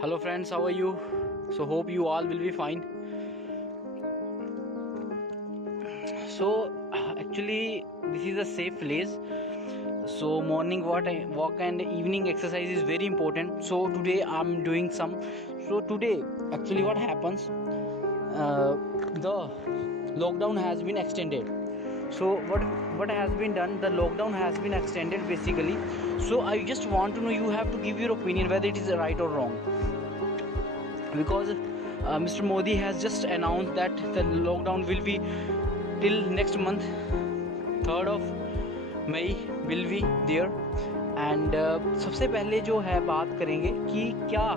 Hello friends, how are you? So hope you all will be fine. So actually this is a safe place. So morning walk and evening exercise is very important. So today I'm doing some. So today actually what happens? The lockdown has been extended. So what has been done? The lockdown has been extended basically. So I just want to know, you have to give your opinion whether it is right or wrong, because Mr. Modi has just announced that the lockdown will be till next month, 3rd of May will be there. And सबसे पहले जो है बात करेंगे कि क्या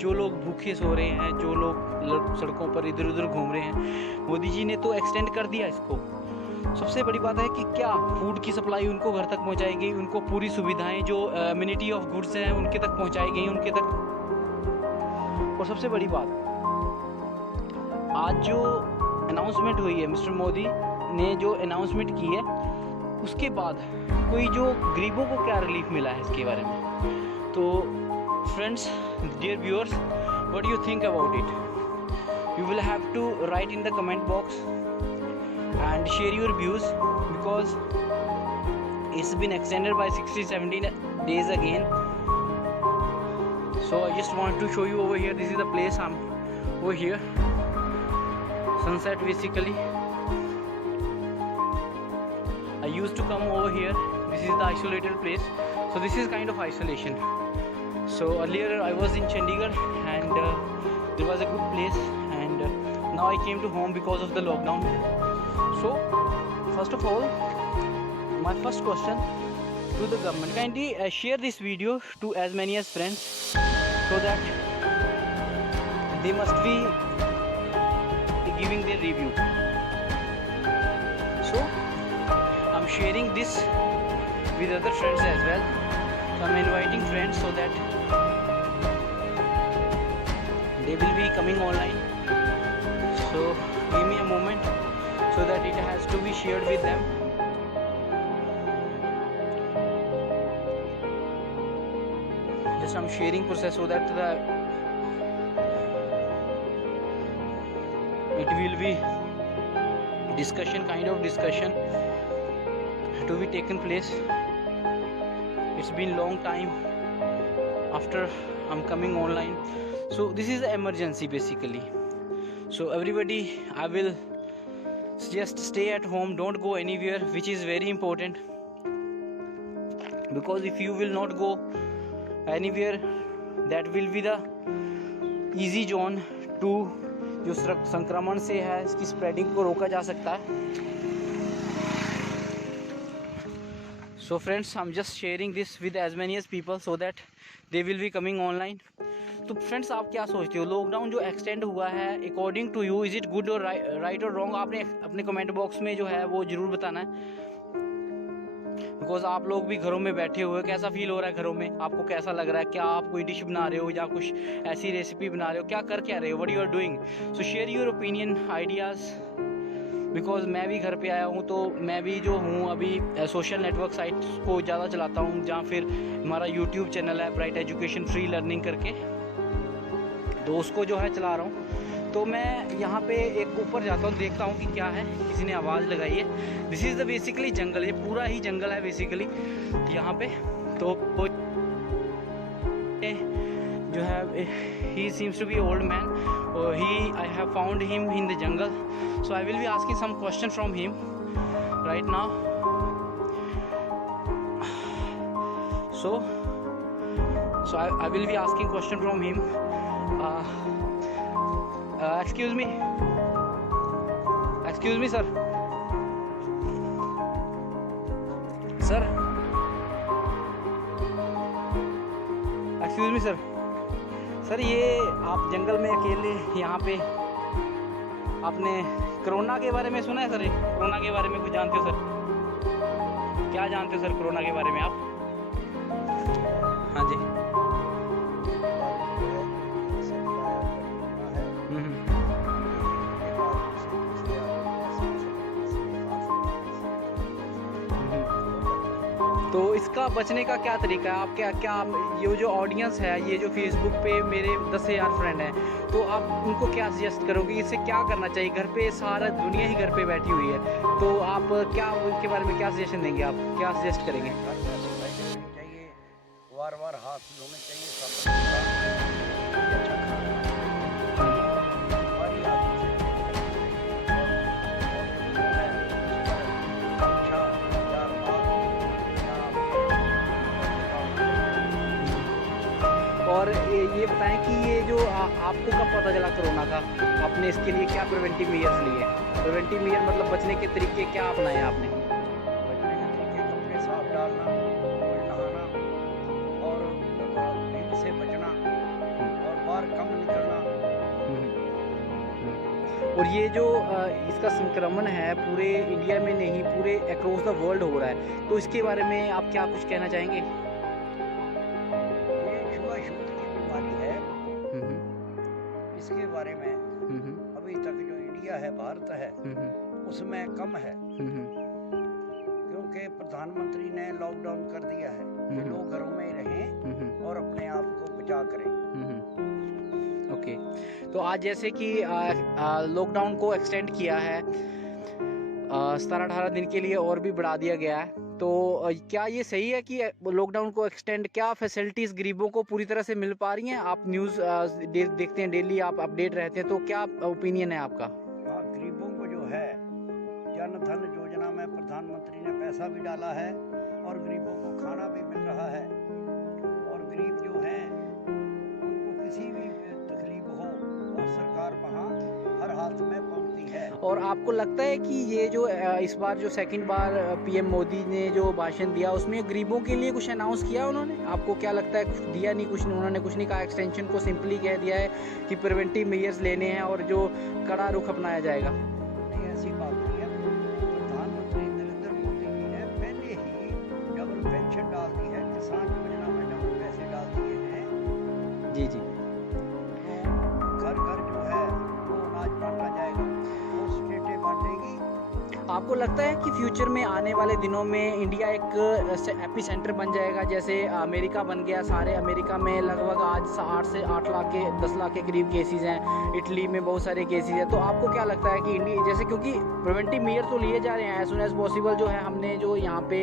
जो लोग भूखे सो रहे हैं, जो लोग सड़कों पर इधर उधर घूम रहे हैं, मोदी जी ने तो एक्सटेंड कर दिया इसको। सबसे बड़ी बात है कि क्या फूड की सप्लाई उनको घर तक पहुंचाई गई, उनको पूरी सुविधाएं जो एमिनिटी ऑफ गुड्स हैं उनके तक पहुंचाई गई उनके तक। और सबसे बड़ी बात, आज जो अनाउंसमेंट हुई है, मिस्टर मोदी ने जो अनाउंसमेंट की है, उसके बाद कोई जो गरीबों को क्या रिलीफ मिला है इसके बारे में। तो friends, dear viewers, what do you think about it? You will have to write in the comment box and share your views, because it's been extended by 16-17 days again. So I just want to show you over here. This is the place. I'm over here, sunset basically. I used to come over here. This is the isolated place. So this is kind of isolation. So earlier I was in Chandigarh and there was a good place, and now I came to home because of the lockdown. So first of all, my first question to the government, kindly share this video to as many as friends, so that they must be giving their review. So I'm sharing this with other friends as well. So I'm inviting friends so that they will be coming online. So give me a moment so that it has to be shared with them. Just I'm sharing process so that it will be discussion, kind of discussion to be taken place. It's been long time after I'm coming online. So this is an emergency basically. So everybody, I will just stay at home, don't go anywhere, which is very important, because if you will not go anywhere, that will be the easy zone to जो संक्रमण से है इसकी spreading को रोका जा सकता है। So friends, I'm just sharing this with as many as people so that they will be coming online. तो फ्रेंड्स, आप क्या सोचते हो, लॉकडाउन जो एक्सटेंड हुआ है, according to you, is it good और राइट और रॉन्ग? आपने अपने कमेंट बॉक्स में जो है वो जरूर बताना है, बिकॉज आप लोग भी घरों में बैठे हुए, कैसा फील हो रहा है घरों में, आपको कैसा लग रहा है, क्या आप कोई डिश बना रहे हो या कुछ ऐसी रेसिपी बना रहे हो, क्या कर क्या रहे हो, what you are doing? So share your opinion, ideas, because मैं भी घर पे आया हूँ, तो मैं भी जो हूँ अभी सोशल नेटवर्क साइट्स को ज़्यादा चलाता हूँ, जहाँ फिर हमारा यूट्यूब चैनल है ब्राइट एजुकेशन फ्री लर्निंग करके, तो उसको जो है चला रहा हूँ। तो मैं यहाँ पे एक ऊपर जाता हूँ, देखता हूँ कि क्या है, किसी ने आवाज़ लगाई है। दिस इज़ द बेसिकली जंगल, ये पूरा ही जंगल है बेसिकली यहाँ पे। तो जो है, he seems to be old man, he I have found him in the jungle, so I will be asking some question from him right now. So I will be asking question from him. Excuse me, sir. Excuse me, sir. Sir, ये आप जंगल में अकेले यहाँ पे, आपने corona के बारे में सुना है सर? कोरोना के बारे में कुछ जानते हो सर? क्या जानते हो सर कोरोना के बारे में आप? हाँ जी। तो इसका बचने का क्या तरीका है? आप क्या क्या ये जो ऑडियंस है, ये जो फेसबुक पे मेरे 10,000 फ्रेंड हैं, तो आप उनको क्या सजेस्ट करोगे? इससे क्या करना चाहिए? घर पे सारा दुनिया ही घर पे बैठी हुई है, तो आप क्या उनके बारे में क्या सजेशन देंगे? आप क्या सजेस्ट करेंगे? घर में सफाई करनी चाहिए, वार-वार हाथ धोने चाहिए, साबुन से अच्छा खाना और हमारी आदत से दूर रहना चाहिए और जो है अच्छा या बात या और ये बताएं कि ये जो आपको कब पता चला कोरोना का? आपने इसके लिए क्या प्रिवेंटिव मेजर्स लिए? प्रिवेंटिव मेजर मतलब बचने के तरीके क्या अपनाए आपने? बचने के तरीके कपड़े साफ डालना, रोज नहाना और भीड़ से बचना और बाहर कम निकलना। और ये जो इसका संक्रमण है पूरे इंडिया में नहीं, पूरे अक्रॉस द वर्ल्ड हो रहा है, तो इसके बारे में आप क्या कुछ कहना चाहेंगे? ये छुआछूत की बीमारी है, इसके बारे में अभी तक जो इंडिया है, भारत है, उसमें कम है क्योंकि प्रधानमंत्री ने लॉकडाउन कर दिया है कि लोग घरों में ही रहें और अपने आप को बचा करें। ओके, तो आज जैसे कि लॉकडाउन को एक्सटेंड किया है 17-18 दिन के लिए और भी बढ़ा दिया गया है, तो क्या ये सही है कि लॉकडाउन को एक्सटेंड, क्या फैसिलिटीज़ गरीबों को पूरी तरह से मिल पा रही हैं? आप न्यूज़ देखते हैं, डेली आप अपडेट रहते हैं, तो क्या ओपिनियन है आपका? हाँ, गरीबों को जो है जन धन योजना में प्रधानमंत्री ने पैसा भी डाला है और गरीबों को खाना भी मिल रहा है और गरीब जो हैं उनको किसी भी तकलीफ हो और सरकार वहाँ हर हाथ में पहुँचती है। और आपको लगता है कि ये जो इस बार जो सेकंड बार पीएम मोदी ने जो भाषण दिया उसमें गरीबों के लिए कुछ अनाउंस किया उन्होंने? आपको क्या लगता है? कुछ दिया नहीं, कुछ उन्होंने कुछ नहीं कहा, एक्सटेंशन को सिंपली कह दिया है कि प्रिवेंटिव मेजर्स लेने हैं और जो कड़ा रुख अपनाया जाएगा? नहीं, ऐसी बात नहीं है। प्रधानमंत्री नरेंद्र मोदी जी ने पहले ही डबल पेंशन डाल दी है, किसान योजना में डबल पैसे डाल दिए हैं। जी जी। घर घर जो है वो अनाज बांटा जाएगा और स्टेटें बांटेगी। आपको लगता है कि फ्यूचर में आने वाले दिनों में इंडिया एक एपी सेंटर बन जाएगा, जैसे अमेरिका बन गया? सारे अमेरिका में लगभग आज 8 से 8 लाख के 10 लाख के करीब केसेस हैं, इटली में बहुत सारे केसेस हैं, तो आपको क्या लगता है कि इंडिया जैसे, क्योंकि प्रिवेंटिव मेजर तो लिए जा रहे हैं एज सुन एज पॉसिबल, जो है हमने जो यहाँ पे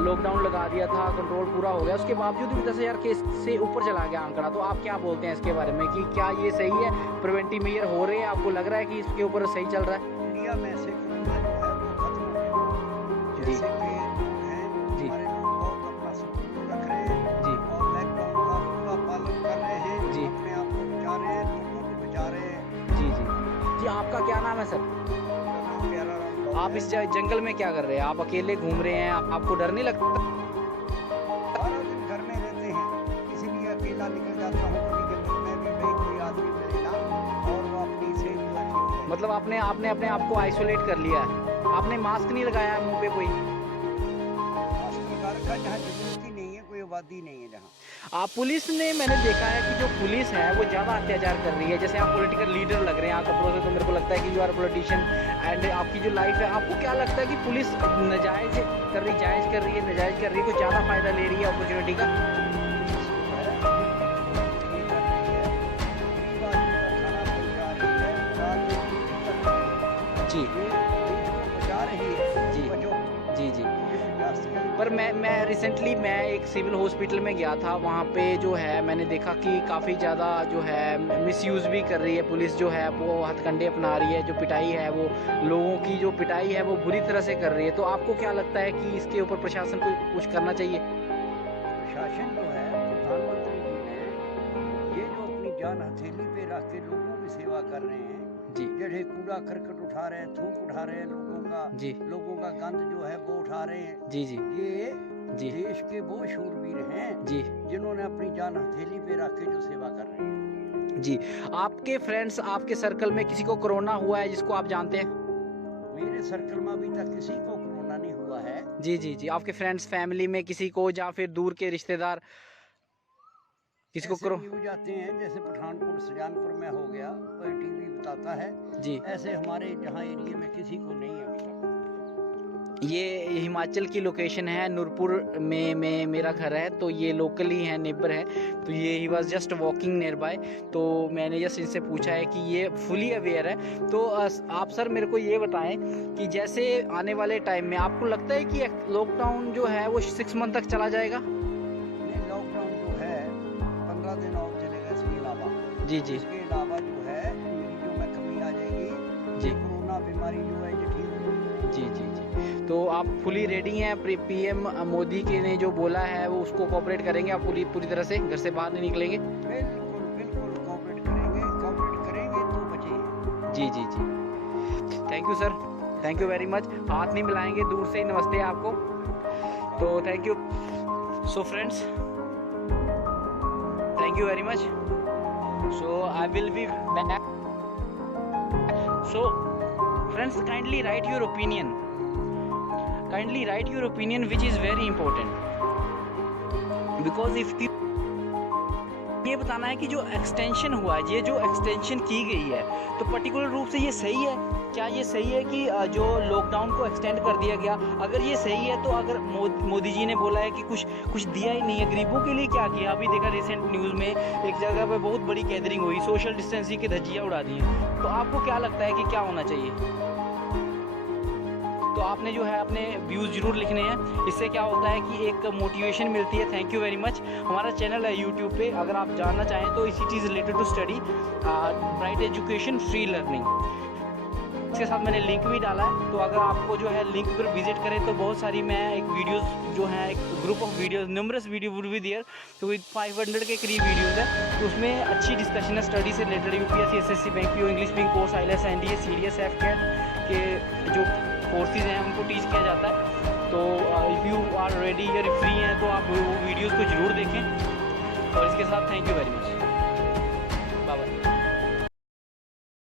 लॉकडाउन लगा दिया था, कंट्रोल पूरा हो गया, उसके बावजूद भी 10,000 केस से ऊपर चला गया आंकड़ा, तो आप क्या बोलते हैं इसके बारे में कि क्या ये सही है? प्रिवेंटिव मेजर हो रहे हैं? आपको लग रहा है कि इसके ऊपर सही चल रहा है? इंडिया में से कोरोना जो है वो खत्म हो गया। जी जैसे कि लोग हैं जी हमारे लोग बहुत अपना संतुलन रख रहे हैं जी और लॉकडाउन का पूरा पालन कर रहे हैं, जी अपने आप को बचा रहे हैं, लोगों को बचा रहे हैं। जी जी जी। आपका क्या नाम है सर? मेरा नाम प्यारा राम गौड़ आप है। इस जंगल में क्या कर रहे हैं? आप अकेले घूम रहे हैं, आपको डर नहीं लगता? सारा दिन घर में रहते हैं, इसीलिए अकेला निकल जाता हूँ कभी जंगल में भी, नहीं कोई आदमी मिले ना और वो अपनी से जो है ठीक है। मतलब आपने आपने अपने आप को आइसोलेट कर लिया है, आपने मास्क नहीं लगाया है मुंह पे कोई? मास्क लगा रखा है, जहाँ जरूरत ही नहीं है, कोई आबादी नहीं है जहाँ। पुलिस ने, मैंने देखा है कि जो पुलिस है वो ज़्यादा अत्याचार कर रही है, जैसे आप पॉलिटिकल लीडर लग रहे हैं आप कपड़ों से, तो मेरे को लगता है कि यू आर पॉलिटिशियन एंड आपकी जो लाइफ है, आपको क्या लगता है कि पुलिस नाजायज़ कर रही, जायज़ कर रही है, नाजायज़ कर रही है, कुछ ज़्यादा फ़ायदा ले रही है अपॉर्चुनिटी का? जी जी जी जी। पर मैं रिसेंटली मैं एक सिविल हॉस्पिटल में गया था, वहाँ पे जो है मैंने देखा कि काफ़ी ज़्यादा जो है मिसयूज़ भी कर रही है पुलिस, जो है वो हथकंडे अपना रही है, जो पिटाई है वो लोगों की जो पिटाई है वो बुरी तरह से कर रही है, तो आपको क्या लगता है कि इसके ऊपर प्रशासन को कुछ करना चाहिए? प्रशासन जो है, प्रधानमंत्री जी ने ये जो अपनी जान हथेली पे रख के लोगों की सेवा कर रहे हैं, जी जैसे कूड़ा करकट उठा रहे हैं, थूक उठा रहे हैं, जी लोगों का गंद जो है वो उठा रहे हैं, जी जी ये जी देश के वो शूरवीर हैं जी जिन्होंने अपनी जान हथेली पे रख के जो सेवा कर रहे हैं। जी। आपके फ्रेंड्स, आपके सर्कल में किसी को कोरोना हुआ है जिसको आप जानते हैं? मेरे सर्कल में अभी तक किसी को कोरोना नहीं हुआ है। जी जी जी। आपके फ्रेंड्स, फैमिली में किसी को, या फिर दूर के रिश्तेदार किसी को ऐसे करो? न्यूज आते हैं जैसे पठानकोट सुजानपुर में हो गया, कोई टीवी बताता है, जी। ऐसे हमारे जहाँ एरिया में किसी को नहीं है अभी तक। ये हिमाचल की लोकेशन है, नूरपुर में मेरा घर है, तो ये लोकल ही है, नेबर है। तो ये he was just walking near by, तो मैंने जस्ट इनसे पूछा है कि ये फुली अवेयर है। तो आप सर मेरे को ये बताएं कि जैसे आने वाले टाइम में आपको लगता है कि लॉकडाउन जो है वो 6 मंथ तक चला जाएगा? नहीं, लॉकडाउन जो है 15 दिन और चलेगा इसके अलावा। जी जी इसके अलावा जो है मरीजों में कमी आ जाएगी जी कोरोना बीमारी जो है ये ठीक हो जाएगी। जी जी जी। तो आप फुली रेडी हैं? पीएम मोदी के ने जो बोला है वो उसको कोऑपरेट करेंगे आप पूरी तरह से? घर से बाहर नहीं निकलेंगे? बिल्कुल बिल्कुल कोऑपरेट करेंगे तो बचेंगे। जी जी जी, thank you sir, thank you very much. हाथ नहीं मिलाएंगे, दूर से ही नमस्ते आपको, तो thank you. So friends, thank you very much. So I will be back. So friends, kindly write your opinion, which is very important, because if you ये बताना है कि जो एक्सटेंशन हुआ है, ये जो एक्सटेंशन की गई है, तो पर्टिकुलर रूप से ये सही है क्या? ये सही है कि जो लॉकडाउन को एक्सटेंड कर दिया गया? अगर ये सही है तो अगर मोदी जी ने बोला है कि कुछ दिया ही नहीं है गरीबों के लिए, क्या किया? अभी देखा रिसेंट न्यूज़ में एक जगह पे बहुत बड़ी गैदरिंग हुई, सोशल डिस्टेंसिंग की धज्जियाँ उड़ा दी हैं। तो आपको क्या लगता है कि क्या होना चाहिए? तो आपने जो है अपने व्यूज़ जरूर लिखने हैं, इससे क्या होता है कि एक मोटिवेशन मिलती है। Thank you very much. हमारा चैनल है यूट्यूब पे, अगर आप जानना चाहें तो इसी चीज़ related to study, bright education, free learning, इसके साथ मैंने लिंक भी डाला है। तो अगर आपको जो है लिंक पर विजिट करें तो बहुत सारी मैं एक वीडियोस जो है, एक group of videos, numerous video would be there, तो विद 500 के करीब वीडियोस है। तो उसमें अच्छी डिस्कशन है स्टडी से related, UPSC, SSC, bank PO, English speaking course, IELTS, NDA, CDS, AFCAT के जो कोर्सेज हैं उनको टीच किया जाता है। तो इफ़ यू आर रेडी या फ्री हैं तो आप वो वीडियोज़ को ज़रूर देखें। और इसके साथ थैंक यू वेरी मच।